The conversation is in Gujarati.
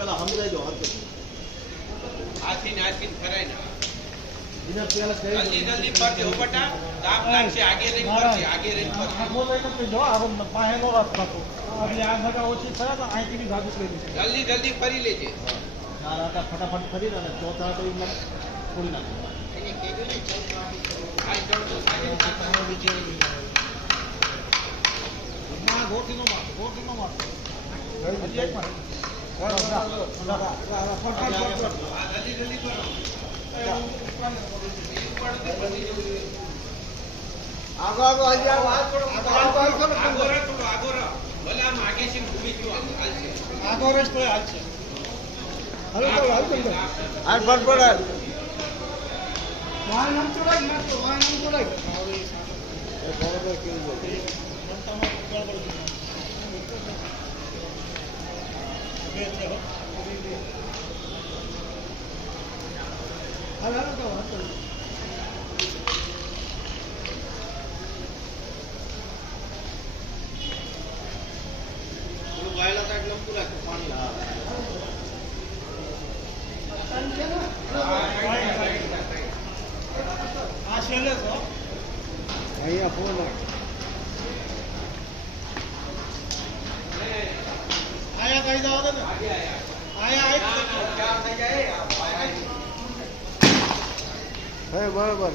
પેલા સમજાઈ દો આથી ફરાય ને ઇને પેલા જલ્દી જલ્દી પડજે હો બટા દાબ લાગશે આગે રહીને પડજે આગે રહીને પડજે આખો લઈને તો જો આ પાહેનો રસ્તો હતો એટલે આ જગા ઓછી થયા તો અહીંથી બી ગાડી લઈ લીધી જલ્દી જલ્દી ફરી લેજે ચાર આટા ફટાફટ ફરી અને ચોથા તો એમને ખોલી નાખો ના ગોઠીનો માર હજી એક માર જલ્દી જલ્દી કરો આગો હજી આગો ભલે આમ આગે છે ભૂમિ જો હાલશે આગો રસ્તો હાલ છે હાલ ફટફટ વાહન નામ ચોરાય ના તો વાહન નામ ચોરાય બરોબર કેવું છે હાલ હાલ તો વાયલા સાઈડ લંબુ રાખો પાણી આ છેલ્લે છો અહીંયા ફોન આયા કઈ જાવ ને આયા હે બરાબર